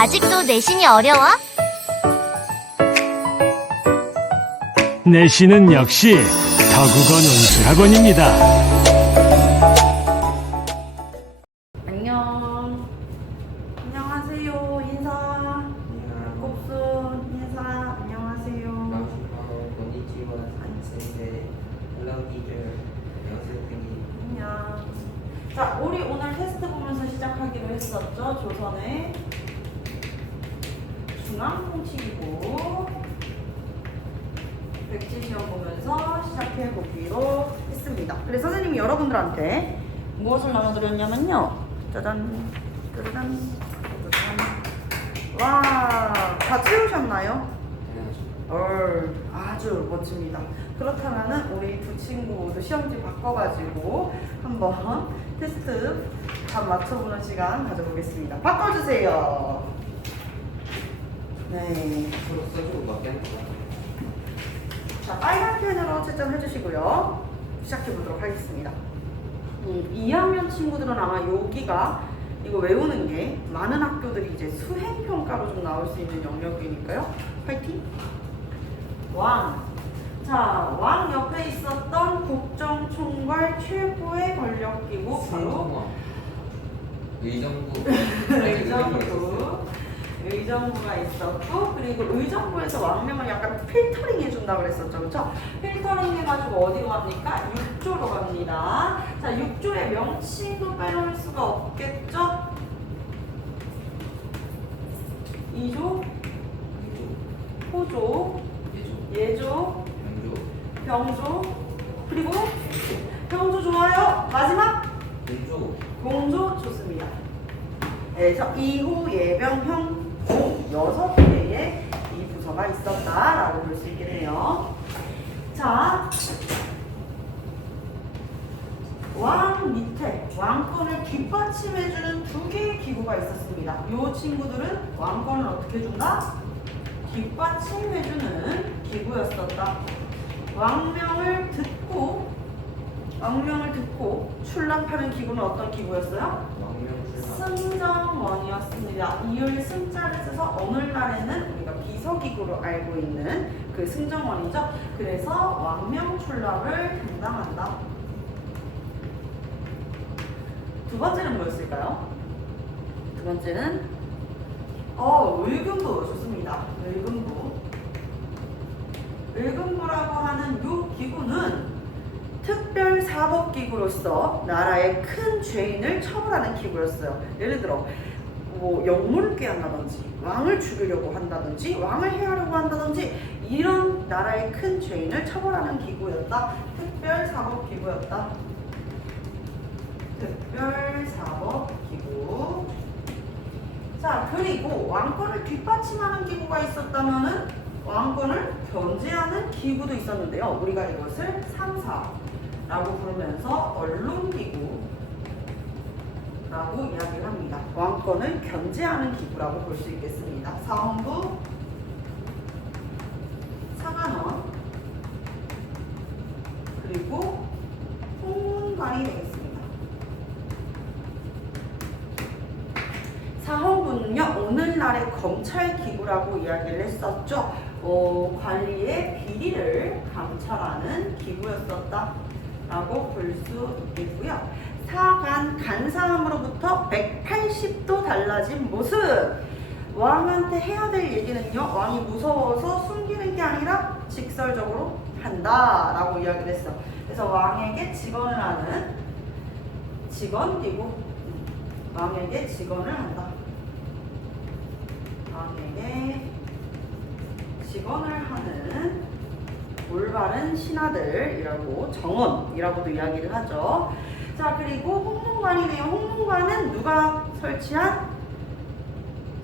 아직도 내신이 어려워? 내신은 역시 더국어 논술학원입니다. 안녕. 안녕하세요. 인사. 곱순 인사. 안녕하세요. konnichiwa, sensei. Hello, teacher. 안녕하세요, 선생님. 안녕. 자, 우리 오늘 테스트 보면서 시작하기로 했었죠. 조선의 중앙통치기고 백지 시험 보면서 시작해 보기로 했습니다. 그래서 선생님이 여러분들한테 무엇을 나눠드렸냐면요. 짜잔, 짜잔, 짜잔. 와, 다 채우셨나요? 아주 멋집니다. 그렇다면 우리 두 친구 모두 시험지 바꿔가지고 한번 테스트 답 맞춰보는 시간 가져보겠습니다. 바꿔주세요. 네. 서로 써주고 밖에 안 나와. 자, 빨간 펜으로 채점해 주시고요. 시작해 보도록 하겠습니다. 2학년 친구들은 아마 여기가 이거 외우는 게 많은 학교들이 이제 수행평가로 좀 나올 수 있는 영역이니까요. 파이팅! 왕. 자, 왕 옆에 있었던 국정총괄 최고의 권력기구 바로 의정부. 의정부가 있었고, 그리고 의정부에서 왕명을 약간 필터링 해준다고 그랬었죠. 그렇죠? 필터링 해가지고 어디로 갑니까? 6조로 갑니다. 자, 6조의 명칭도 빼놓을 수가 없겠죠? 2조, 호조, 예조, 병조, 그리고 병조 좋아요. 마지막 공조 좋습니다. 그래서 이후 예병 형 공 6개의 이 부서가 있었다라고 볼 수 있겠네요. 자, 왕 밑에 왕권을 뒷받침해주는 2개의 기구가 있었습니다. 이 친구들은 왕권을 어떻게 해준다? 뒷받침해주는 기구였었다. 왕명을 듣고 출납하는 기구는 어떤 기구였어요? 승정원이었습니다. 이을 승자를 써서 오늘날에는 우리가 비서기구로 알고 있는 그 승정원이죠. 그래서 왕명 출납을 담당한다. 두 번째는 뭐였을까요? 두 번째는 의금부 좋습니다. 의금부라고 하는 이 기구는 특별사법기구로서 나라의 큰 죄인을 처벌하는 기구였어요. 예를 들어 뭐 영문을 꾀한다든지 왕을 죽이려고 한다든지 왕을 해하려고 한다든지 이런 나라의 큰 죄인을 처벌하는 기구였다. 특별사법기구였다. 특별사법기구. 자, 그리고 왕권을 뒷받침하는 기구가 있었다면은 왕권을 견제하는 기구도 있었는데요. 우리가 이것을 3사라고 부르면서 언론기구라고 이야기를 합니다. 왕권을 견제하는 기구라고 볼 수 있겠습니다. 사헌부, 상한원, 그리고 홍문관이 되겠습니다. 사헌부는요, 오늘날의 검찰기구라고 이야기를 했었죠. 관리의 비리를 감찰하는 기구였었다 라고 볼 수 있겠고요. 간사함으로부터 180도 달라진 모습. 왕한테 해야 될 얘기는요, 왕이 무서워서 숨기는 게 아니라 직설적으로 한다 라고 이야기를 했어. 그래서 왕에게 직언을 하는 직언기구. 왕에게 직언을 한다. 왕에게 직언을 하는 올바른 신하들이라고 정언이라고도 이야기를 하죠. 자, 그리고 홍문관이네요. 홍문관은 누가 설치한?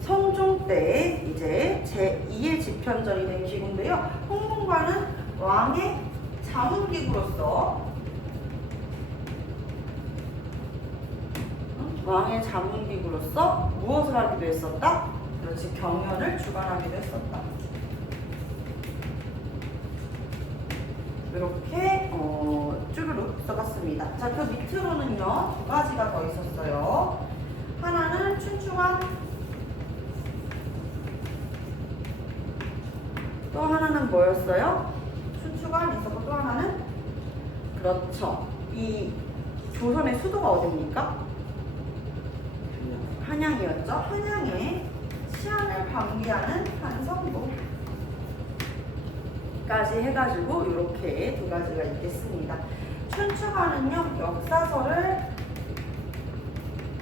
성종 때 이제 제2의 집현전이 된 기구인데요. 홍문관은 왕의 자문기구로서 무엇을 하기도 했었다? 그렇지, 경연을 주관하기도 했었다. 이렇게 쭈루룩 써봤습니다. 자, 그 밑으로는요 2가지가 더 있었어요. 하나는 춘추관 또 하나는 뭐였어요? 수추가 있었고 또 하나는 그렇죠. 이 조선의 수도가 어디입니까? 한양이었죠. 한양에 치안을 방기하는 한성부까지 해가지고 이렇게 두 가지가 있겠습니다. 춘추관은요 역사서를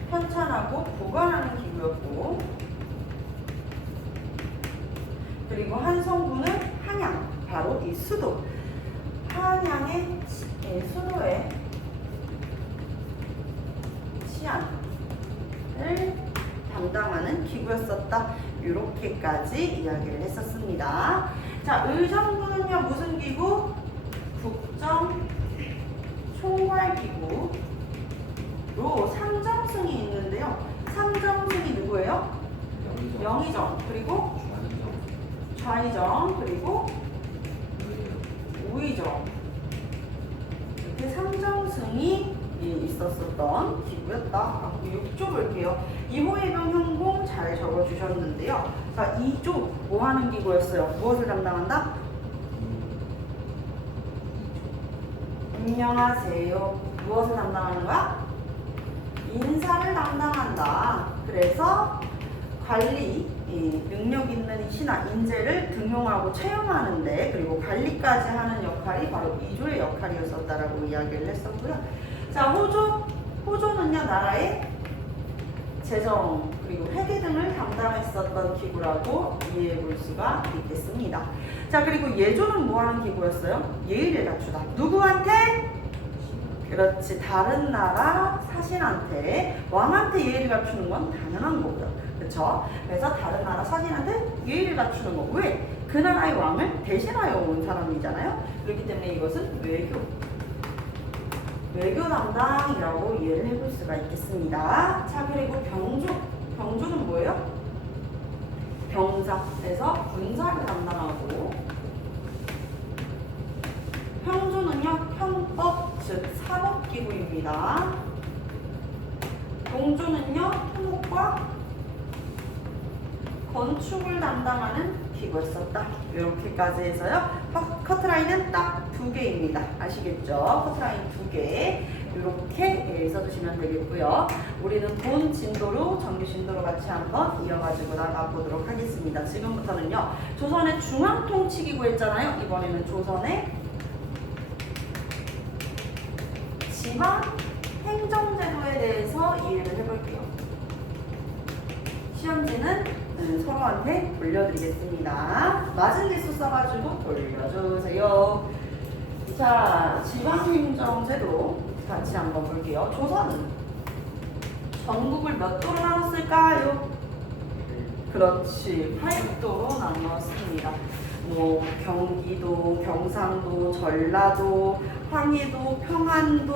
편찬하고 보관하는 기구였고, 그리고 한성부는 한양, 바로 이 수도, 한양의 수도의 치안을 담당하는 기구였었다. 이렇게까지 이야기를 했었습니다. 자, 의정부는요 무슨 기구? 국정 총괄기구로 삼정승이 있는데요. 삼정승이 누구예요? 영의정, 그리고 좌의정, 그리고 우의정. 이렇게 삼정승이 있었었던 기구였다. 6조 볼게요. 이호해병 현공 잘 적어주셨는데요. 자, 2조 뭐 하는 기구였어요? 무엇을 담당한다? 안녕하세요. 무엇을 담당하는 거야? 인사를 담당한다. 그래서 관리 능력 있는 신하 인재를 등용하고 채용하는데, 그리고 관리까지 하는 역할이 바로 2조의 역할이었었다라고 이야기를 했었고요. 자, 호조는요 나라의 재정 그리고 회계 등을 담당했었던 기구라고 이해해 볼 수가 있겠습니다. 자, 그리고 예조는 뭐 하는 기구였어요? 예의를 갖추다. 누구한테? 그렇지, 다른 나라 사신한테, 왕한테 예의를 갖추는 건 당연한 거고요. 그렇죠? 그래서 다른 나라 사신한테 예의를 갖추는 거. 왜? 그 나라의 왕을 대신하여 온 사람이잖아요. 그렇기 때문에 이것은 외교 담당이라고 이해를 해볼 수가 있겠습니다. 자, 그리고 병조는 뭐예요? 병사에서 군사를 담당하고, 형조는요 형법 즉 사법기구입니다. 공조는요 토목과 건축을 담당하는 기구였었다. 이렇게까지 해서요. 커트라인은 딱 2개입니다. 아시겠죠? 커트라인 2개. 이렇게 써주시면 되겠고요. 우리는 본 진도로, 정규 진도로 같이 한번 이어가지고 나가보도록 하겠습니다. 지금부터는요. 조선의 중앙통치기구 했잖아요. 이번에는 조선의 지방 행정제도에 대해서 이해를 해볼게요. 시험지는 서로한테 돌려드리겠습니다. 맞은 개수 써가지고 돌려주세요. 자, 지방행정제도 같이 한번 볼게요. 조선은 전국을 몇 도로 나눴을까요? 그렇지, 8도로 나누었습니다. 뭐 경기도, 경상도, 전라도, 황해도, 평안도,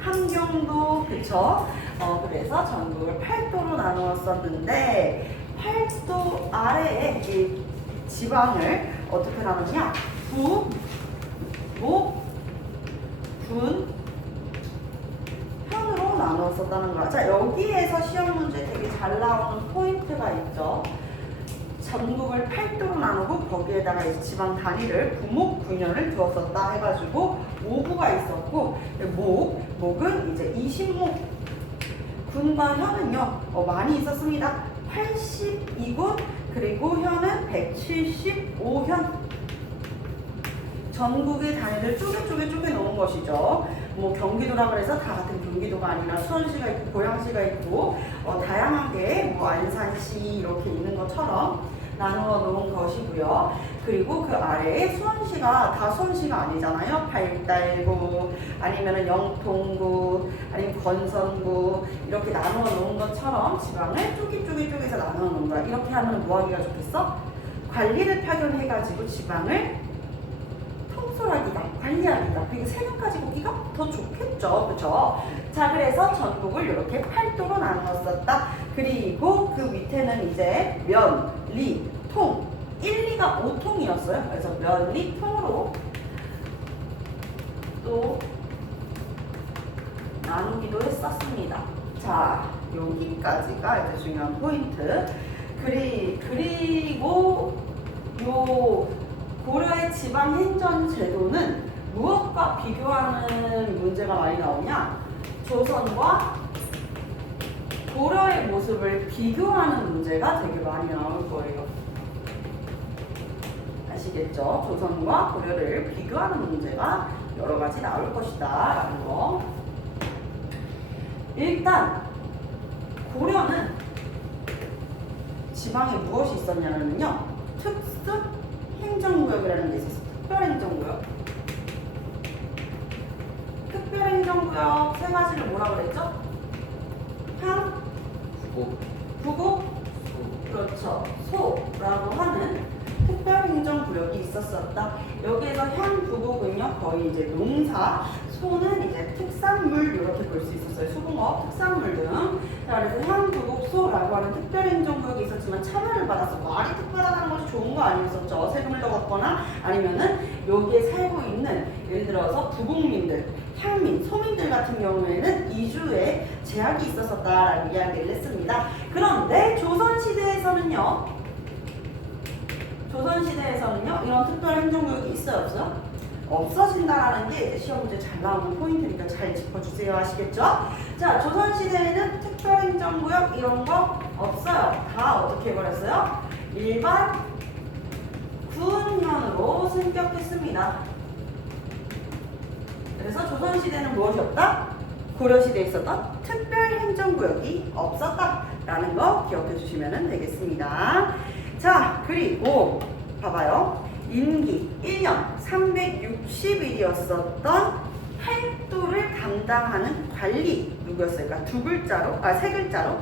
함경도, 그쵸? 그래서 전국을 8도로 나누었었는데, 8도 아래에 이 지방을 어떻게 나누냐? 부, 목, 군, 현으로 나누었었다는 거야. 자, 여기에서 시험 문제 되게 잘 나오는 포인트가 있죠. 전국을 8도로 나누고 거기에다가 이제 지방 단위를 부목, 군현을 두었었다 해가지고 5부가 있었고, 목은 이제 20목, 군과 현은요 많이 있었습니다. 82군, 그리고 현은 175현. 전국의 단위를 쪼개 놓은 것이죠. 뭐 경기도라 그래서 다 같은 경기도가 아니라 수원시가 있고 고양시가 있고 다양하게 뭐 안산시 이렇게 있는 것처럼 나누어 놓은 것이고요. 그리고 그 아래에 수원시가 다 수원시가 아니잖아요. 발달구 아니면은 영통구 아니면 건선구 이렇게 나누어 놓은 것처럼 지방을 쪼개서 나누어 놓은 거야. 이렇게 하면 뭐 하기가 좋겠어? 관리를 파견해가지고 지방을 통솔하기가, 관리하기가, 그리고 세금 가지고 오기가 더 좋겠죠. 그쵸? 자, 그래서 전국을 이렇게 8도로 나누었었다. 그리고 그 밑에는 이제 면, 리, 통, 1, 2가 5통이었어요. 그래서 면, 리, 통으로 또 나누기도 했었습니다. 자, 여기까지가 이제 중요한 포인트. 그리고 요 고려의 지방 행정 제도는 무엇과 비교하는 문제가 많이 나오냐? 조선과 고려의 모습을 비교하는 문제가 되게 많이 나올 거예요. 아시겠죠? 조선과 고려를 비교하는 문제가 여러 가지 나올 것이다 라는 거. 일단 고려는 지방에 무엇이 있었냐면요, 특수 행정구역이라는 게 있었어요. 특별행정구역. 특별행정구역 세 가지를 뭐라 그랬죠? 향, 구고, 부고, 소, 그렇죠. 소라고 하는 특별행정구역이 있었었다. 여기에서 향, 부국은요 거의 이제 농사, 소는 이제 특산물 이렇게 볼 수 있었어요. 수공업, 특산물 등. 자, 그래서 향, 부국, 소라고 하는 특별행정구역이 있었지만 참여를 받아서 말이 특별하다는 것이 좋은 거 아니었었죠. 세금을 더 걷거나 아니면은 여기에 살고 있는 예를 들어서 부국민들, 향민, 소민들 같은 경우에는 이주에 제약이 있었었다라는 이야기를 했습니다. 그런데 조선시대에서는요, 이런 특별행정구역이 있어요, 없어요? 없어진다라는 게 이제 시험 문제 잘 나오는 포인트니까 잘 짚어주세요. 아시겠죠? 자, 조선시대에는 특별행정구역 이런 거 없어요. 다 어떻게 해버렸어요? 일반 군현으로 승격했습니다. 그래서 조선시대는 무엇이 없다? 고려시대에 있었던 특별행정구역이 없었다라는 거 기억해 주시면 되겠습니다. 자, 그리고 봐봐요. 임기 1년 360일이었었던 팔도를 담당하는 관리 누구였을까? 세 글자로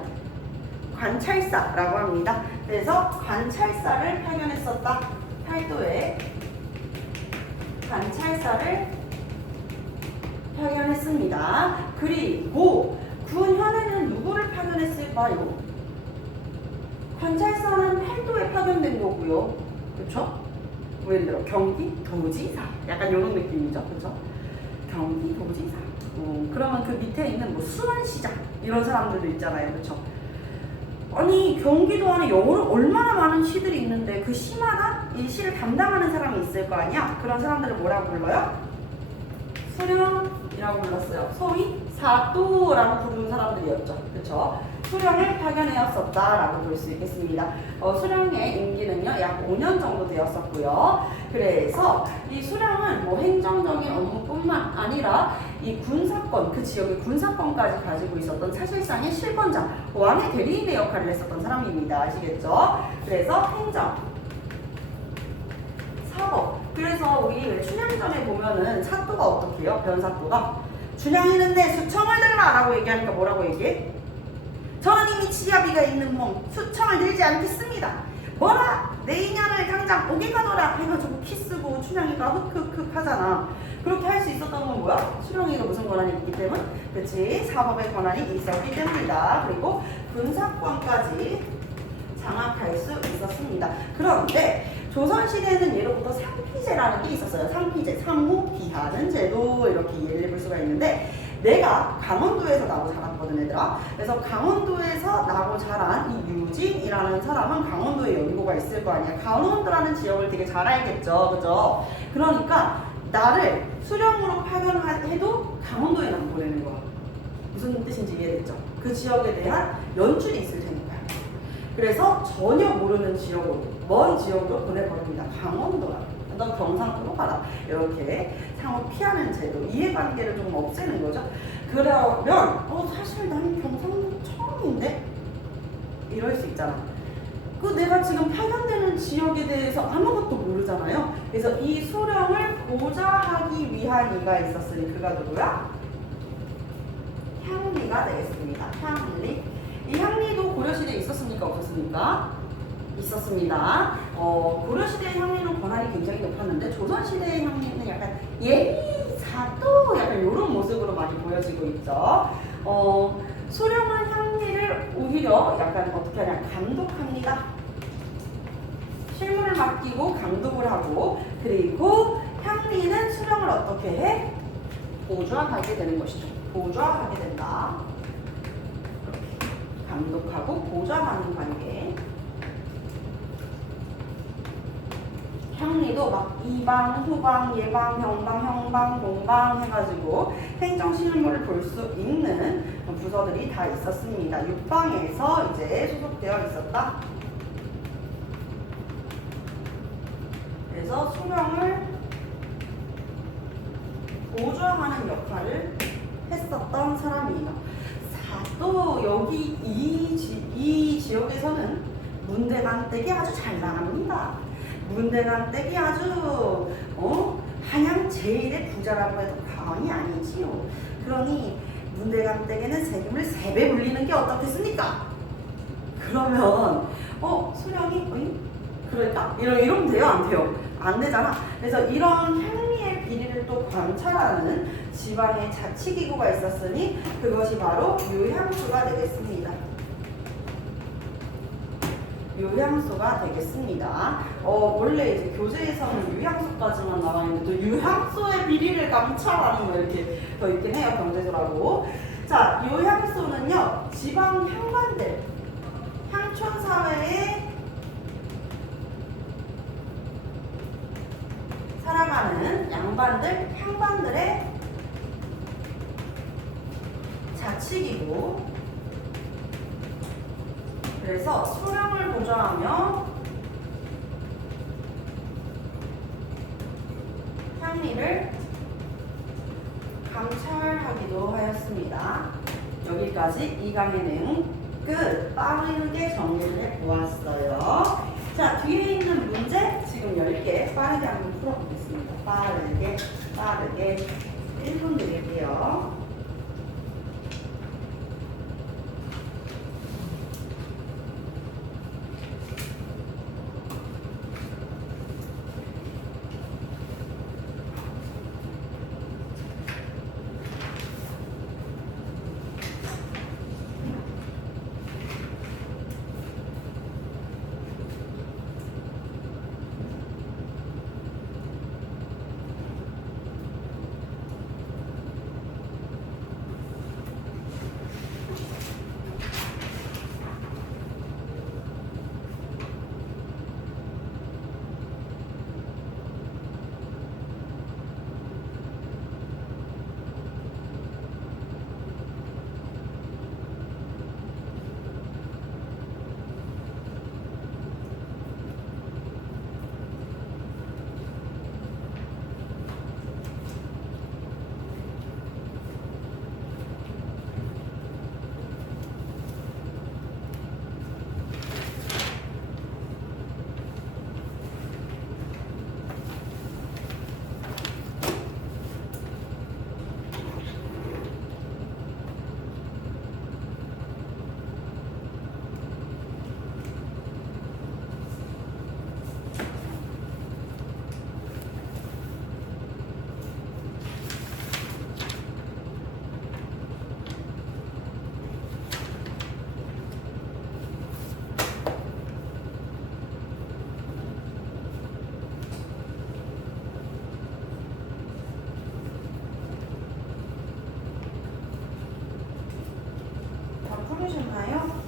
관찰사라고 합니다. 그래서 관찰사를 파견했었다. 팔도에 관찰사를 파견했습니다. 그리고 군현에는 누구를 파견했을까요? 관찰사는 팔도에 파견된 거고요. 그렇죠? 예를 들어 경기도지사 약간 이런 느낌이죠. 그렇죠? 경기도지사. 그러면 그 밑에 있는 뭐 수원시장 이런 사람들도 있잖아요. 그렇죠? 아니 경기도 안에 얼마나 많은 시들이 있는데 그 시마다 이 시를 담당하는 사람이 있을 거 아니야? 그런 사람들을 뭐라고 불러요? 수령이라고 불렀어요. 소위 사도라고 부르는 사람들이었죠. 그렇죠? 수령을 파견하였었다라고 볼 수 있겠습니다. 수령의 임기는요 약 5년 정도 되었었고요. 그래서 이 수령은 뭐 행정적인 업무뿐만 아니라 이 군사권, 그 지역의 군사권까지 가지고 있었던 사실상의 실권자, 왕의 대리인의 역할을 했었던 사람입니다. 아시겠죠? 그래서 행정, 사법. 그래서 우리 왜 춘향전에 보면은 사또가 어떻게 해요? 변사또가 춘향이는데 수청을 들라라고 얘기하니까 뭐라고 얘기해? 저는 이미 치아비가 있는 몸 수청을 들지 않겠습니다. 뭐라? 내 인연을 당장 오게 가더라 해가지고 키스고 춘향이가 흑흑흑 하잖아. 그렇게 할 수 있었던 건 뭐야? 수령이가 무슨 권한이 있기 때문? 그렇지, 사법의 권한이 있었기 때문이다. 그리고 군사권까지 장악할 수 있었습니다. 그런데 조선시대에는 예로부터 상피제라는 게 있었어요. 상피제, 상호기하는 제도 이렇게 이해를 해볼 수가 있는데, 내가 강원도에서 나고 자랐거든 얘들아. 그래서 강원도에서 나고 자란 이 유진이라는 사람은 강원도에 연고가 있을 거 아니야. 강원도라는 지역을 되게 잘 알겠죠, 그죠? 그러니까 나를 수령으로 파견해도 강원도에만 보내는 거야. 무슨 뜻인지 이해됐죠? 그 지역에 대한 연출이 있을 테니까요. 그래서 전혀 모르는 지역으로, 먼 지역으로 보내버립니다. 강원도라. 넌 경상도로 가라. 이렇게 상호 피하는 제도, 이해관계를 좀 없애는 거죠. 그러면 사실 나는 경상도 처음인데? 이럴 수 있잖아. 내가 지금 파견되는 지역에 대해서 아무것도 모르잖아요. 그래서 이 수령을 보좌하기 위한 이가 있었으니 그가 누구야? 향리가 되겠습니다. 향리. 이 향리도 고려시대에 있었습니까? 없었습니까? 있었습니다. 고려시대의 향리는 권한이 굉장히 높았는데 조선시대의 향리는 약간 예의사도 약간 이런 모습으로 많이 보여지고 있죠. 수령은 향리를 오히려 약간 어떻게 하냐, 감독합니다. 실무를 맡기고 감독을 하고, 그리고 향리는 수령을 어떻게 해? 보좌하게 되는 것이죠. 보좌하게 된다. 이렇게 감독하고 보좌하는 관계. 향리도 막 이방, 후방, 예방, 병방, 형방, 공방 해가지고 행정실무를 볼 수 있는 부서들이 다 있었습니다. 육방에서 이제 소속되어 있었다. 그래서 수령을 보좌하는 역할을 했었던 사람이에요. 자, 또 여기 이 지역에서는 문대간댁이 아주 잘 나갑니다. 문대간댁이 아주 한양 제일의 부자라고 해도 과언이 아니지요. 그러니 문대간댁에는 세금을 3배 물리는 게 어떻겠습니까? 그러면 수령이 그럴까? 이러면 돼요? 안 돼요? 안 되잖아. 그래서 이런 향리의 비리를 또 관찰하는 지방의 자치기구가 있었으니 그것이 바로 유향소가 되겠습니다. 유향소가 되겠습니다. 원래 이제 교재에서는 유향소까지만 나와 있는데 또 유향소의 비리를 감찰하는 거 이렇게 더 있긴 해요. 경제서라고. 자, 유향소는요 지방 향관들, 향촌 사회에 살아가는 양반들, 향반들의 자치기구. 그래서 수령을 보좌하며 향리를 감찰하기도 하였습니다. 여기까지 이 강의 내용 끝. 빠르게 정리를 해보았어요. 자, 뒤에 있는 문제 지금 10개 빠르게 한번 풀어보겠습니다. 빠르게 1분 드릴게요. 풀으셨나요?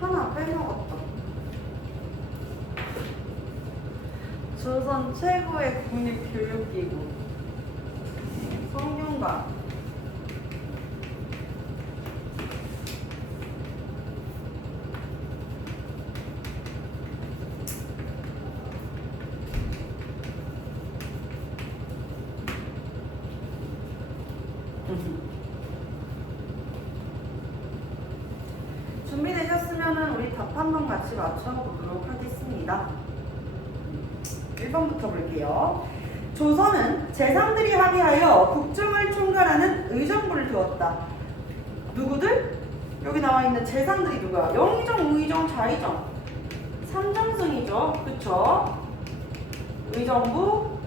하나 빼먹었다. 조선 최고의 국립교육기구 성균관. 준비되셨으면 우리 답 한번 같이 맞춰보도록 하겠습니다. 1번부터 볼게요. 조선은 제3들이 합의하여 국정을 총괄하는 의정부를 두었다. 누구들? 여기 나와 있는 재상들이 누구야? 영의정, 우의정, 좌의정. 삼정승이죠. 그쵸? 의정부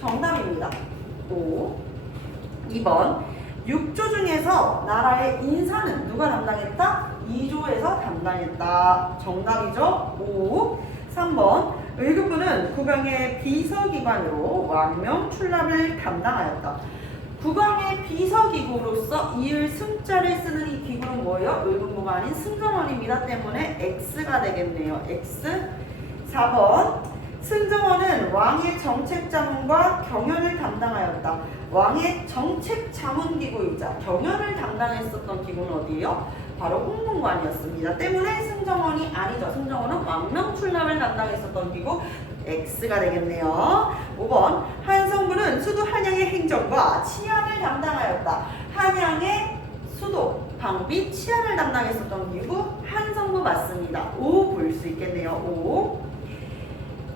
정답입니다. 5. 2번. 6조 중에서 나라의 인사는 누가 담당했다? 2조에서 담당했다. 정답이죠. 5. 3번. 의급부는 국왕의 비서기관으로 왕명 출납을 담당하였다. 국왕의 비서기구로서 이을 승자를 쓰는 이 기구는 뭐예요? 의금부가 아닌 승정원입니다. 때문에 X가 되겠네요. X. 4번. 승정원은 왕의 정책자문과 경연을 담당하였다. 왕의 정책자문기구이자 경연을 담당했었던 기구는 어디예요? 바로 홍문관이었습니다. 때문에 승정원이 아니죠. 승정원은 왕명 출납을 담당했었던 기구. X가 되겠네요. 5번. 한성부는 수도 한양의 행정과 치안을 담당하였다. 한양의 수도, 방비, 치안을 담당했었던 기구 한성부 맞습니다. 5 볼 수 있겠네요. 5.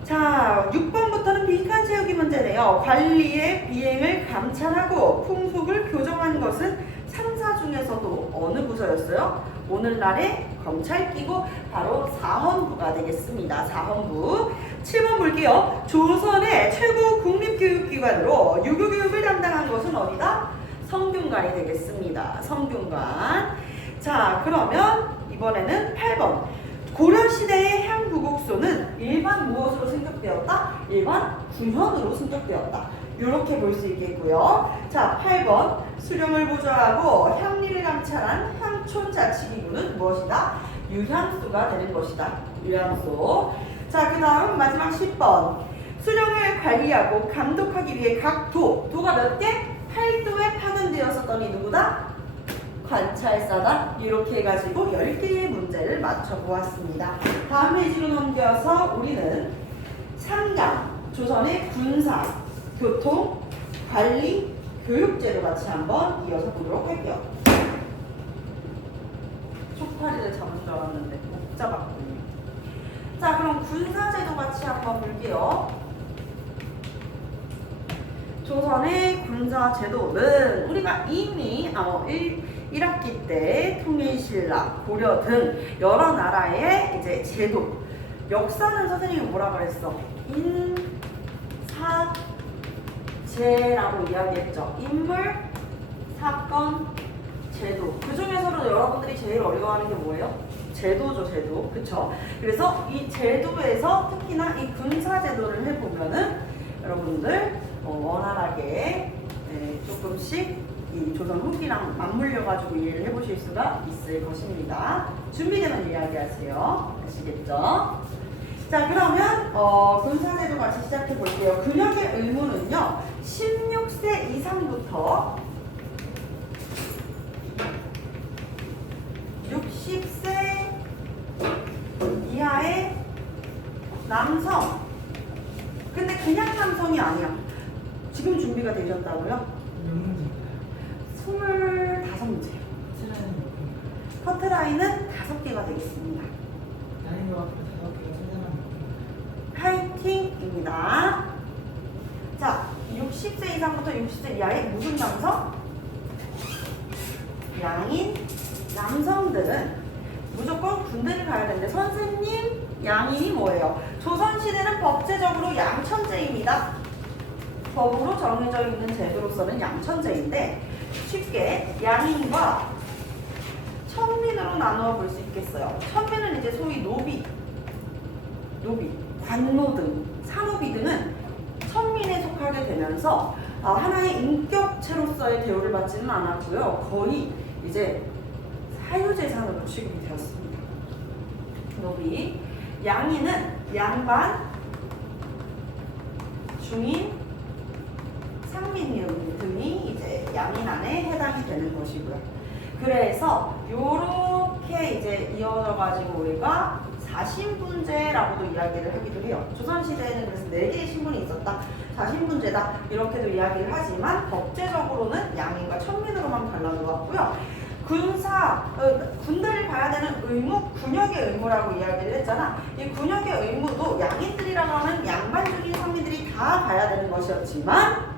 자, 6번부터는 빈칸 채우기 문제네요. 관리의 비행을 감찰하고 풍속을 교정한 것은 상사 중에서도 어느 부서였어요? 오늘날의 검찰기구 바로 사헌부가 되겠습니다. 사헌부. 7번 볼게요. 조선의 최고 국립교육기관으로 유교교육을 담당한 것은 어디다? 성균관이 되겠습니다. 성균관. 자, 그러면 이번에는 8번. 고려시대의 향부곡소는 일반 무엇으로 승격되었다? 일반 군현으로 승격되었다. 이렇게 볼 수 있겠고요. 자, 8번. 수령을 보좌하고 향리를 감찰한 향촌자치기구는 무엇이다? 유향소가 되는 것이다. 유향소. 자, 그 다음 마지막 10번. 수령을 관리하고 감독하기 위해 각 도가 몇 개? 8도에 파견되었었더니 누구다? 관찰사다. 이렇게 해가지고 10개의 문제를 맞춰보았습니다. 다음 페이지로 넘겨서 우리는 3강 조선의 군사, 교통, 관리, 교육제도 같이 한번 이어서 보도록 할게요. 쪽파리를 잡은 줄 알았는데 못 잡았군요. 자, 그럼 군사제도 같이 한번 볼게요. 조선의 군사제도는 우리가 이미 1학기 때 통일신라, 고려 등 여러 나라의 이제 제도, 역사는 선생님이 뭐라 그랬어? 인사제라고 이야기했죠. 인물, 사건, 제도. 그 중에서도 여러분들이 제일 어려워하는 게 뭐예요? 제도죠, 제도. 그쵸? 그래서 이 제도에서 특히나 이 군사제도를 해보면은 여러분들 원활하게 조금씩 이 조선 후기랑 맞물려가지고 이해를 해보실 수가 있을 것입니다. 준비되면 이야기하세요. 아시겠죠? 자, 그러면 군사제도 같이 시작해 볼게요. 근역의 의무는요, 16세 이상부터 60세 이하의 남성. 근데 그냥 남성이 아니야. 지금 준비가 되셨다고요? 몇 문제인가요? 25문제요. 칠라인은 몇 개인가요? 커트라인은 5개가 되겠습니다. 난이도 앞으로 5개가 최대한 몇 개인가요? 파이팅입니다. 자, 60세 이상부터 60세 이하의 무슨 남성? 양인 남성들은 무조건 군대를 가야 되는데 선생님, 양인이 뭐예요? 조선시대는 법제적으로 양천제입니다. 법으로 정해져 있는 제도로서는 양천제인데 쉽게 양인과 천민으로 나누어 볼 수 있겠어요. 천민은 이제 소위 노비, 관노 등, 산노비 등은 천민에 속하게 되면서 하나의 인격체로서의 대우를 받지는 않았고요. 거의 이제 사유재산으로 취급이 되었습니다. 노비. 양인은 양반, 중인, 상민 등이 이제 양인 안에 해당이 되는 것이고요. 그래서 요렇게 이제 이어져 가지고 우리가 사신분제라고도 이야기를 하기도 해요. 조선시대에는 그래서 4개의 신분이 있었다. 사신분제다. 이렇게도 이야기를 하지만 법제적으로는 양인과 천민으로만 갈라놓았고요. 군대를 가야 되는 의무, 군역의 의무라고 이야기를 했잖아. 이 군역의 의무도 양인들이라고 하는 양반 중인 상민들이 다 가야 되는 것이었지만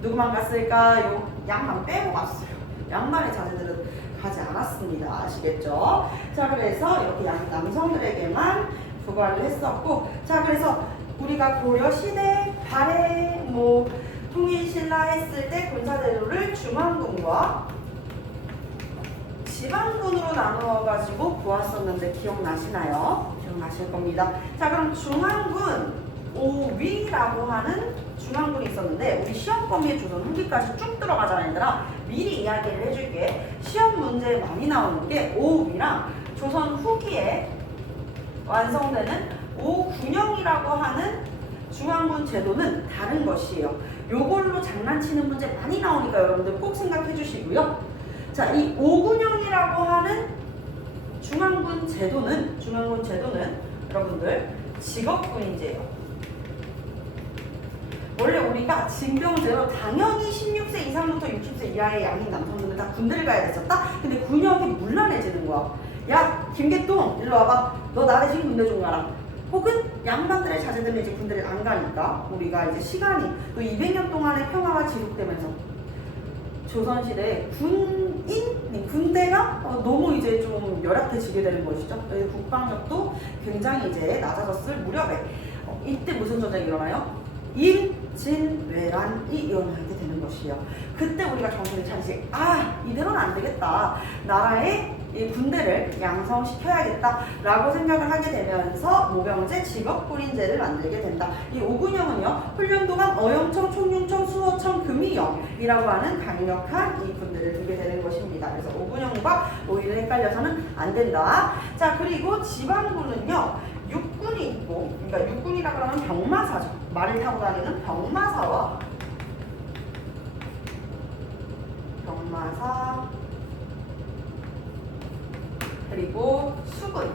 누구만 갔을까? 요 양반 빼고 갔어요. 양반의 자제들은 하지 않았습니다. 아시겠죠? 자, 그래서 이렇게 남성들에게만 부과를 했었고, 자, 그래서 우리가 고려 시대 발해 통일신라 했을 때 군사제도를 중앙군과 지방군으로 나누어 가지고 보았었는데 기억나시나요? 기억나실 겁니다. 자, 그럼 중앙군 5위라고 하는 중앙군이 있었는데, 우리 시험 범위의 조선 후기까지 쭉 들어가잖아 얘들아. 미리 이야기를 해줄게. 시험 문제에 많이 나오는 게 5위랑 조선 후기에 완성되는 5군영이라고 하는 중앙군 제도는 다른 것이에요. 요걸로 장난치는 문제 많이 나오니까 여러분들 꼭 생각해 주시고요. 자, 이 5군영이라고 하는 중앙군 제도는 여러분들 직업군인제예요. 원래 우리가 징병제로 당연히 16세 이상부터 60세 이하의 양인 남성들은 다 군대를 가야 됐었다? 근데 군역이 문란해지는 거야. 야, 김계동 일로 와봐. 너 나를 지금 군대 좀 가라. 혹은 양반들의 자제들은 이제 군대를 안 가니까 우리가 이제 시간이 또 200년 동안의 평화가 지속되면서 조선시대에 군대가 너무 이제 좀 열악해지게 되는 것이죠. 국방력도 굉장히 이제 낮아졌을 무렵에 이때 무슨 전쟁이 일어나요? 임진왜란이 일어나게 되는 것이에요. 그때 우리가 정신을 차리지, 이대로는 안 되겠다. 나라의 이 군대를 양성시켜야겠다 라고 생각을 하게 되면서 모병제, 직업군인제를 만들게 된다. 이 5군영은요, 훈련도감, 어영청, 총융청, 수호청, 금이영이라고 하는 강력한 이 군대를 두게 되는 것입니다. 그래서 5군영과 오히려 헷갈려서는 안 된다. 자, 그리고 지방군은요, 육군이 있고, 그러니까 육군이라고 하면 병마사죠. 말을 타고 다니는 병마사 그리고 수군,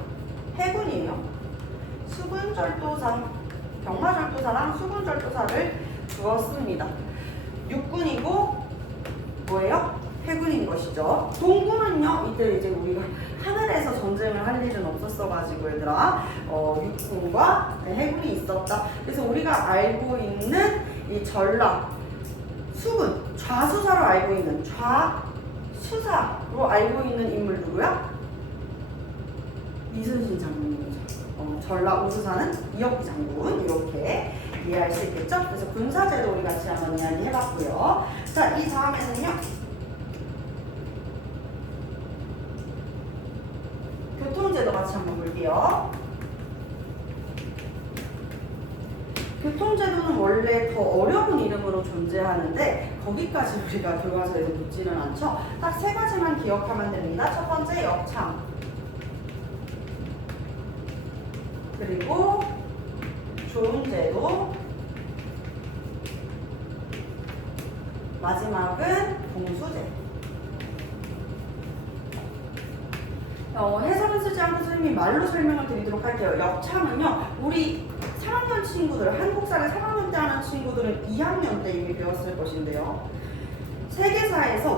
해군이에요. 수군절도사, 병마절도사랑 수군절도사를 두었습니다. 육군이고 뭐예요? 해군인 것이죠. 동군은요, 이때 이제 우리가 하늘에서 전쟁을 할 일은 없었어가지고 얘들아, 육군과 해군이 있었다. 그래서 우리가 알고 있는 이 전라, 수군, 좌수사로 알고 있는 좌수사로 알고 있는 인물 누구야? 이순신 장군이죠. 전라 우수사는 이혁기 장군, 이렇게 이해할 수 있겠죠? 그래서 군사제도 우리 같이 한번 이야기해봤고요. 자, 이 다음에는요, 교통제도 같이 한번 볼게요. 교통제도는 원래 더 어려운 이름으로 존재하는데 거기까지 우리가 교과서에서 묻지는 않죠. 딱 세 가지만 기억하면 됩니다. 첫 번째 역참, 그리고 좋은 제도, 마지막은 공수제. 해설은 쓰지 않고 선생님이 말로 설명을 드리도록 할게요. 역참은요, 우리 3학년 친구들, 한국사를 3학년 때 하는 친구들은 2학년 때 이미 배웠을 것인데요. 세계사에서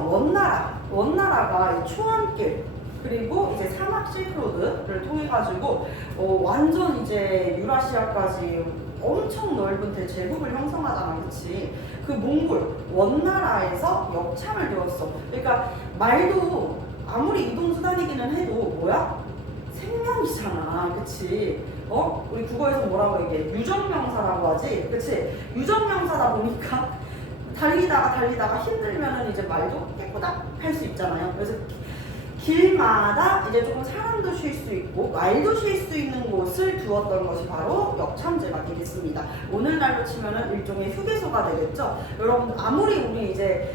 원나라가 초원길, 그리고 이제 사막 실크로드를 통해 가지고 완전 이제 유라시아까지 엄청 넓은 대제국을 형성하잖아, 그치? 그 몽골 원나라에서 역참을 배웠어. 그러니까 말도 아무리 이동수단이기는 해도 뭐야? 생명이잖아, 그치? 우리 국어에서 뭐라고 얘기해? 유정명사라고 하지, 그치? 유정명사다 보니까 달리다가 힘들면은 이제 말도 깨꼬닥 할 수 있잖아요. 그래서 길마다 이제 조금 사람도 쉴 수 있고 말도 쉴 수 있는 곳을 두었던 것이 바로 역참제가 되겠습니다. 오늘날로 치면은 일종의 휴게소가 되겠죠. 여러분, 아무리 우리 이제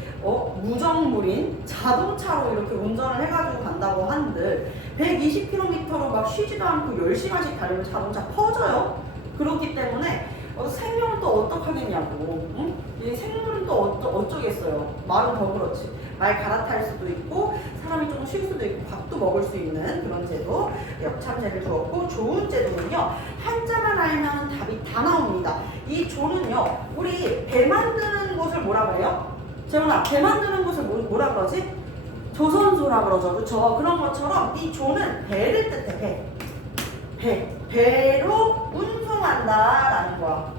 무정물인 자동차로 이렇게 운전을 해가지고 간다고 한들 120km로 막 쉬지도 않고 10시간씩 달리면 자동차 퍼져요. 그렇기 때문에 생명은 또 어떡하겠냐고. 응? 이 생물은 또 어쩌겠어요. 말은 더 그렇지. 말 갈아탈 수도 있고 사람이 좀 쉴 수도 있고 밥도 먹을 수 있는 그런 제도, 역참제를 두었고, 좋은 제도는요, 한자만 알면 답이 다 나옵니다. 이 조는요, 우리 배 만드는 곳을 뭐라 그래요? 재훈아, 배 만드는 곳을 뭐라 그러지? 조선소라 그러죠, 그쵸? 그런 것처럼 이 조는 배를 뜻해. 배로 운송한다 라는 거야.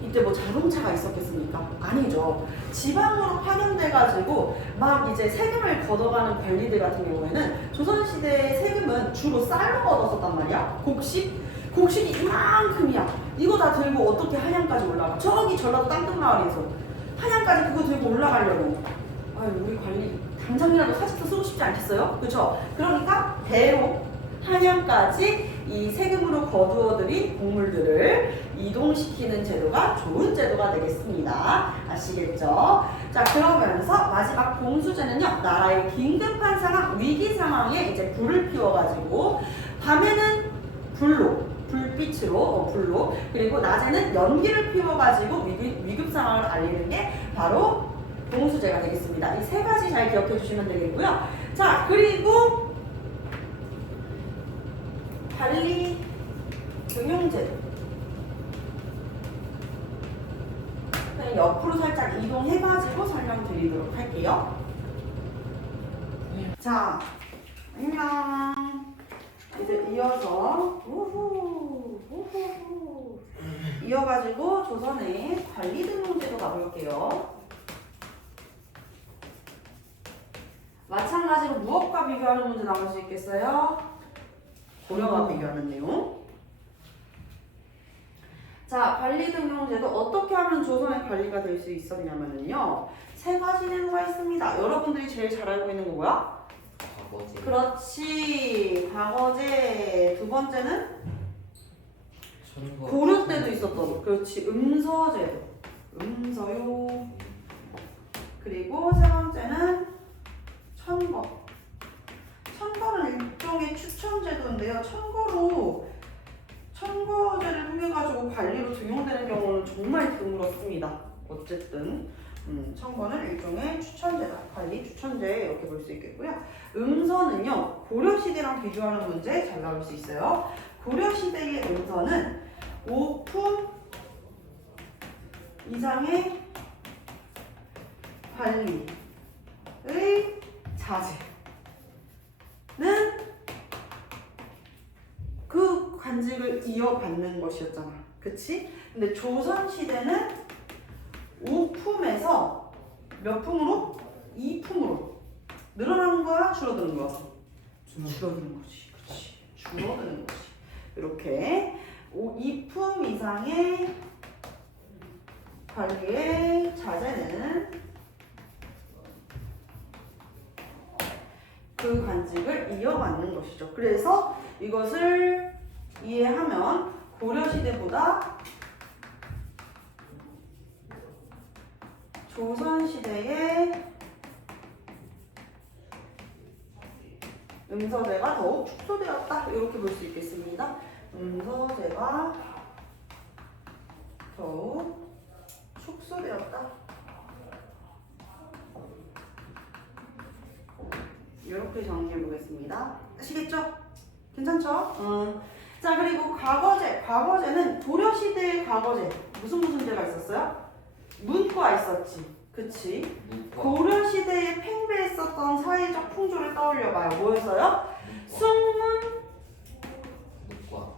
이 이제 뭐 자동차가 있었겠습니까? 아니죠. 지방으로 파견돼가지고 막 이제 세금을 걷어가는 관리들 같은 경우에는 조선시대의 세금은 주로 쌀로 걷었었단 말이야. 곡식이 이만큼이야. 이거 다 들고 어떻게 한양까지 올라가? 저기 전라도 땅끝마을에서 한양까지 그거 들고 올라가려고. 아유, 우리 관리 당장이라도 사직서 쓰고 싶지 않겠어요? 그렇죠? 그러니까 배로 한양까지 이 세금으로 거두어들인 곡물들을 이동시키는 제도가 좋은 제도가 되겠습니다. 아시겠죠? 자, 그러면서 마지막 공수제는요, 나라의 긴급한 상황, 위기 상황에 이제 불을 피워가지고 밤에는 불빛으로, 그리고 낮에는 연기를 피워가지고 위급 상황을 알리는 게 바로 공수제가 되겠습니다. 이 세 가지 잘 기억해 주시면 되겠고요. 자, 그리고 관리 등용제도. 그냥 옆으로 살짝 이동해가지고 설명드리도록 할게요. 자, 안녕. 이제 이어서 이어가지고 조선의 관리 등용제도 가볼게요. 마찬가지로 무엇과 비교하는 문제 나올 수 있겠어요? 고려와 비교하는 내용. 자, 관리 등용제도 어떻게 하면 조선의 관리가 될 수 있었냐면요, 세 가지 제도가 있습니다. 여러분들이 제일 잘 알고 있는 거 뭐야? 과거제. 그렇지, 과거제. 두 번째는 천거. 고려 때도 있었던, 그렇지, 음서제도, 음서요. 그리고 세 번째는 천거. 천거는 일종의 추천제도인데요. 천거제를 통해가지고 관리로 등용되는 경우는 정말 드물었습니다. 어쨌든 천거는 일종의 추천제다. 관리 추천제 이렇게 볼 수 있겠고요. 음서는요, 고려시대랑 비교하는 문제 잘 나올 수 있어요. 고려시대의 음서는 5품 이상의 관리의 자제는 그 관직을 이어받는 것이었잖아. 그치? 근데 조선시대는 5품에서 몇 품으로? 2품으로 늘어나는 거야? 줄어드는 거야? 줄어드는 거지. 그치? 줄어드는 거지. 이렇게 2품 이상의 관리의 자제는 그 관직을 이어받는 것이죠. 그래서 이것을 이해하면 고려시대보다 조선시대의 음서제가 더욱 축소되었다. 이렇게 볼 수 있겠습니다. 음서제가 더욱 축소되었다. 이렇게 정리해 보겠습니다. 아시겠죠? 괜찮죠? 자, 그리고 과거제. 과거제는 고려시대의 과거제. 무슨 제가 있었어요? 문과 있었지. 그치? 고려시대에 팽배했었던 사회적 풍조를 떠올려봐요. 뭐였어요? 숙문. 문과.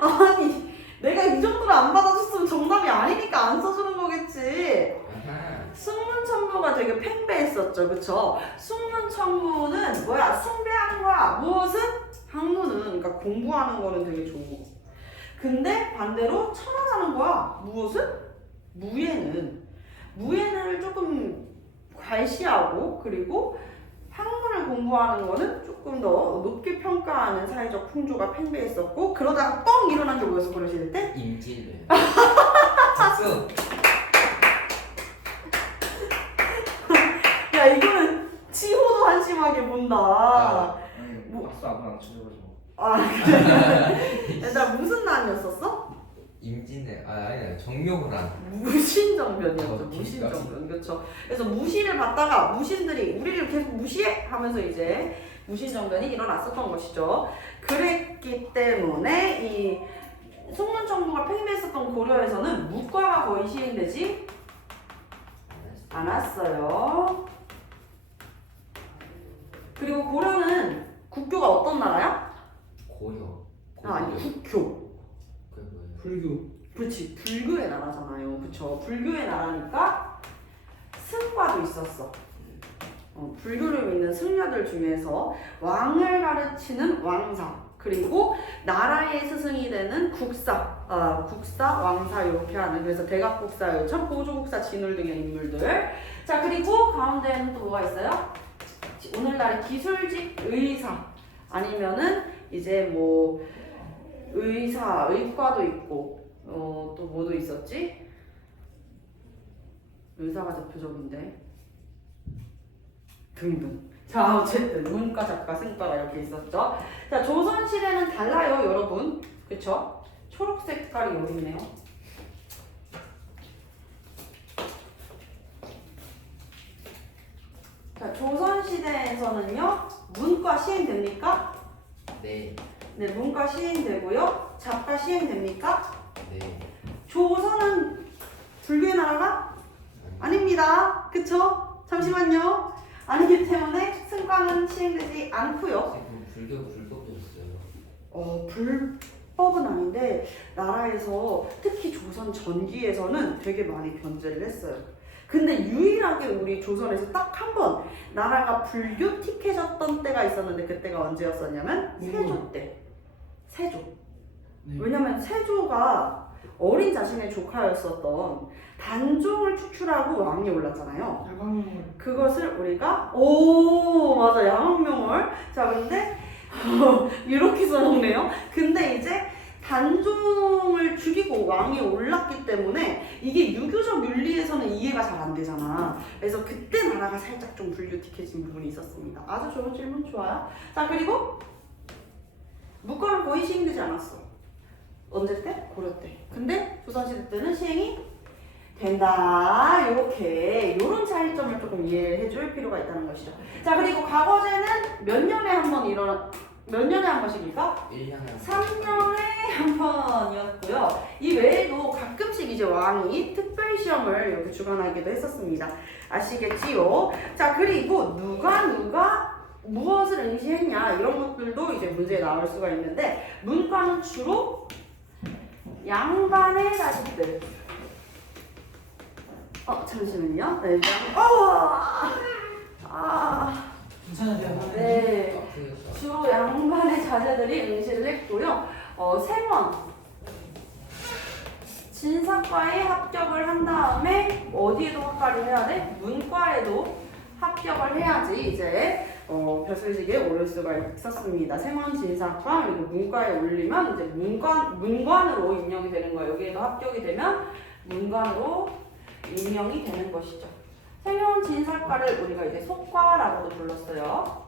아니, 내가 이 정도로 안 받아줬으면 정답이 아니니까 안 써주는 거겠지. 숙문천무가 되게 팽배했었죠. 그쵸? 숙문천무는 뭐야? 숭배하는 거야. 무엇은? 학문은, 그러니까 공부하는 거는 되게 좋고. 근데 반대로 천하자는 거야. 무엇은? 무예는 조금 괄시하고, 그리고 학문을 공부하는 거는 조금 더 높게 평가하는 사회적 풍조가 팽배했었고, 그러다가 뻥 일어난 게 뭐였어? 고려시대 때? 임진왜란. 박수. 야, 이거는 지호도 한심하게 본다. 박수 아무나 쳐줘가지고. 아, 그래. 일단 무슨 난이었었어? 아니야 정묘호란. 무신정변이었죠. 무신정변. 그렇죠. 그래서 무시를 받다가 무신들이 우리를 계속 무시해 하면서 이제 무신정변이 일어났었던 것이죠. 그랬기 때문에 이 속문정부가 팽배했었던 고려에서는 무과가 거의 시행되지 않았어요. 그리고 고려는 국교가 어떤 나라야? 고려. 아니 국교. 그게 뭐예요? 불교. 그렇지, 불교의 나라잖아요. 그쵸? 불교의 나라니까 승과도 있었어. 불교를 믿는 승려들 중에서 왕을 가르치는 왕사, 그리고 나라의 스승이 되는 국사, 국사, 왕사 이렇게 하는, 그래서 대각국사, 요청, 보조국사, 진울 등의 인물들. 자, 그리고 가운데에는 또 뭐가 있어요? 오늘날의 기술직 의사, 아니면은 이제 뭐 의사, 의과도 있고, 또 뭐도 있었지? 의사가 대표적인데 등등. 자, 어쨌든 문과, 작가, 승과가 이렇게 있었죠. 자, 조선시대는 달라요, 여러분. 그쵸? 초록 색깔이 여기 있네요. 자, 조선시대에서는요, 문과 시행됩니까? 네. 네, 문과 시행되고요. 작가 시행됩니까? 네. 조선은 불교의 나라가 아닙니다. 그쵸? 잠시만요. 아니기 때문에 승과는 시행되지 않고요. 지금 불법이었어요. 불법은 아닌데 나라에서 특히 조선 전기에서는 되게 많이 견제를 했어요. 근데 유일하게 우리 조선에서 딱 한 번 나라가 불교틱해졌던 때가 있었는데 그때가 언제였었냐면 세조 때. 세조. 네. 왜냐면 세조가 어린 자신의 조카였었던 단종을 추출하고 왕이 올랐잖아요. 야광명을. 그것을 우리가 맞아, 야광명월. 자, 근데 이렇게 써먹네요. 근데 이제 단종을 죽이고 왕이 올랐기 때문에 이게 유교적 윤리에서는 이해가 잘 안 되잖아. 그래서 그때 나라가 살짝 좀 불교틱해진 부분이 있었습니다. 아주 좋은 질문, 좋아요. 자, 그리고 문과는 거의 시행되지 않았어. 언제 때? 고려 때. 근데 조선시대 때는 시행이 된다. 요런 차이점을 조금 이해해 줄 필요가 있다는 것이죠. 자, 그리고 과거제는 몇 년에 한 번씩일까? 1년에 3년에 한 번이었고요. 이 외에도 가끔씩 이제 왕이 특별 시험을 이렇게 주관하기도 했었습니다. 아시겠지요? 자, 그리고 누가 무엇을 응시했냐 이런 것들도 이제 문제에 나올 수가 있는데 문과는 주로 양반의 자식들. 잠시만요. 네, 괜찮으세요? 네. 주로 양반의 자제들이 응시를 했고요. 생원, 진사과에 합격을 한 다음에 어디에도 합격을 해야 돼? 문과에도 합격을 해야지 이제 벼슬직에 오를 수가 있었습니다. 생원, 진사과 그리고 문과에 올리면 이제 문관으로 임명이 되는 거예요. 여기에도 합격이 되면 문관으로 임명이 되는 것이죠. 생원, 진사과를 우리가 이제 속과라고도 불렀어요.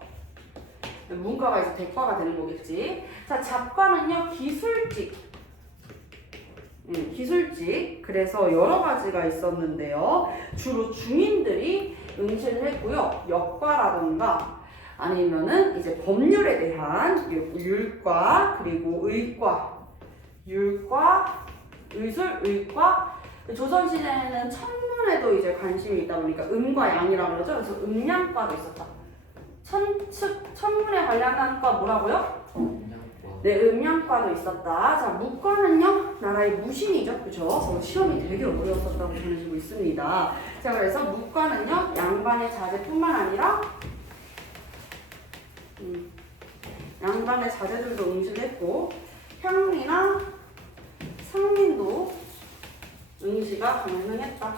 문과가 이제 대과가 되는 거겠지. 자, 잡과는요 기술직. 기술직. 그래서 여러 가지가 있었는데요. 주로 중인들이 응시를 했고요. 역과라던가 아니면은 이제 법률에 대한 율과 그리고 의과, 율과, 의술, 의과. 조선시대에는 천문에도 이제 관심이 있다 보니까 음과 양이라고 그러죠. 그래서 음양과도 있었다. 천문에 관련한 과 뭐라고요? 네, 음양과도 있었다. 자, 무과는요, 나라의 무신이죠. 그죠? 시험이 되게 어려웠었다고 전해지고 있습니다. 자, 그래서 무과는요, 양반의 자제뿐만 아니라, 양반의 자제들도 응시를 했고, 향리나 상민도 응시가 가능했다.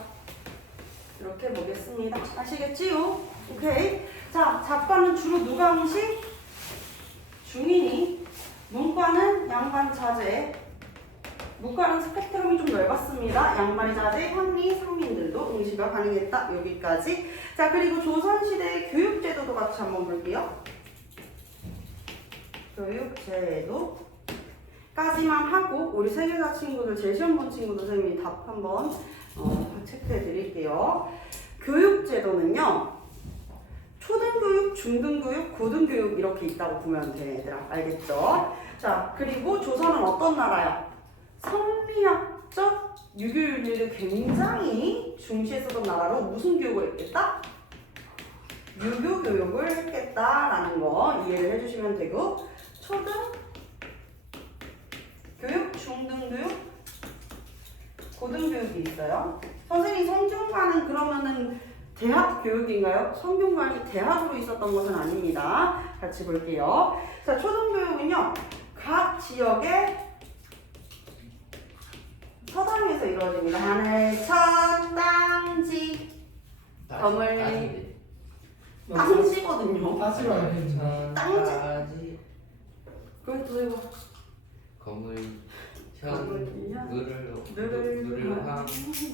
이렇게 보겠습니다. 아시겠지요? 오케이. 자, 잡과는 주로 누가 응시? 중인이. 문과는 양반 자제. 문과는 스펙트럼이 좀 넓었습니다. 양반의 자제, 향리, 상민들도 응시가 가능했다. 여기까지. 자, 그리고 조선시대의 교육제도도 같이 한번 볼게요. 교육제도까지만 하고 우리 세계사 친구들, 재시험 본 친구들 선생님이 답 한번 체크해 드릴게요. 교육제도는요. 초등교육, 중등교육, 고등교육 이렇게 있다고 보면 돼, 얘들아. 알겠죠? 자, 그리고 조선은 어떤 나라야? 성리학적 유교윤리를 굉장히 중시했었던 나라로 무슨 교육을 했겠다? 유교 교육을 했겠다라는 거 이해를 해주시면 되고 초등, 교육, 중등교육, 고등교육이 있어요. 선생님 성균관은 그러면은 대학 교육인가요? 성균관이 대학으로 있었던 것은 아닙니다. 같이 볼게요. 자, 초등교육은요. 각 지역의 서당에서 이루어집니다. 하늘, 천, 땅지, 건물, 땅지거든요. 따지로 알겠네. 땅지. 그럼 또 이거 건물, 건물, 누를 황.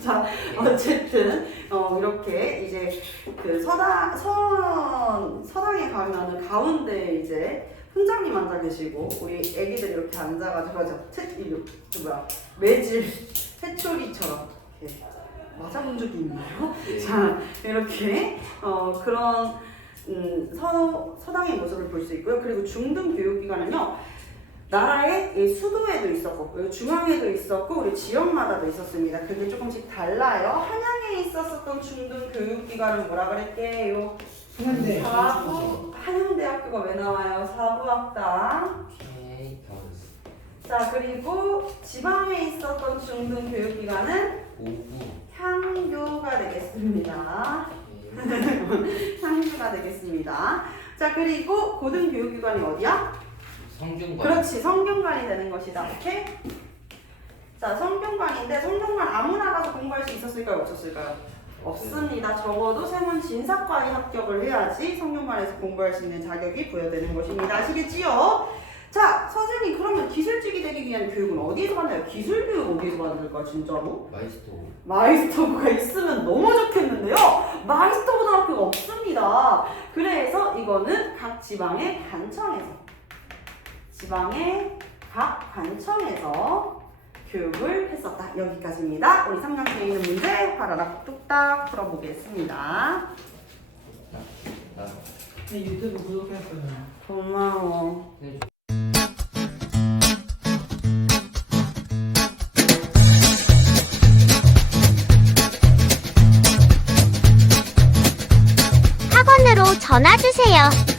자, 어쨌든 이렇게 이제 그 서당에 가면은 가운데 이제 훈장님 앉아 계시고 우리 애기들 이렇게 앉아가지고 매질 새초리처럼 이렇게 맞아본 적이 있나요? 네. 자, 이렇게 그런 서당의 모습을 볼 수 있고요. 그리고 중등 교육기관은요. 나라의 수도에도 있었고 중앙에도 있었고 우리 지역마다도 있었습니다. 그게 조금씩 달라요. 한양에 있었던 중등 교육기관은 뭐라 그랬게요? 한양대. 한양대학교가 왜 나와요? 사부학당. 오케이. 자, 그리고 지방에 있었던 중등 교육기관은 오구. 향교가 되겠습니다. 오케이. 향교가 되겠습니다. 자, 그리고 고등교육기관이 어디야? 성균관. 그렇지, 성균관이 되는 것이다. 오케이? 자, 성균관인데 성균관 아무나 가서 공부할 수 있었을까요? 없었을까요? 없습니다. 적어도 세문 진사과에 합격을 해야지 성균관에서 공부할 수 있는 자격이 부여되는 것입니다. 아시겠지요? 자, 선생님 그러면 기술직이 되기 위한 교육은 어디에서 받나요? 기술교육 어디에서 받을까 진짜로? 마이스터. 마이스터고가 있으면 너무 좋겠는데요. 마이스터 고등학교가 없습니다. 그래서 이거는 각 지방의 각 관청에서 교육을 했었다. 여기까지입니다. 우리 3강에 있는 문제 화라락 뚝딱 풀어보겠습니다. 네, 유튜브 구독했어요. 고마워. 학원으로 전화 주세요.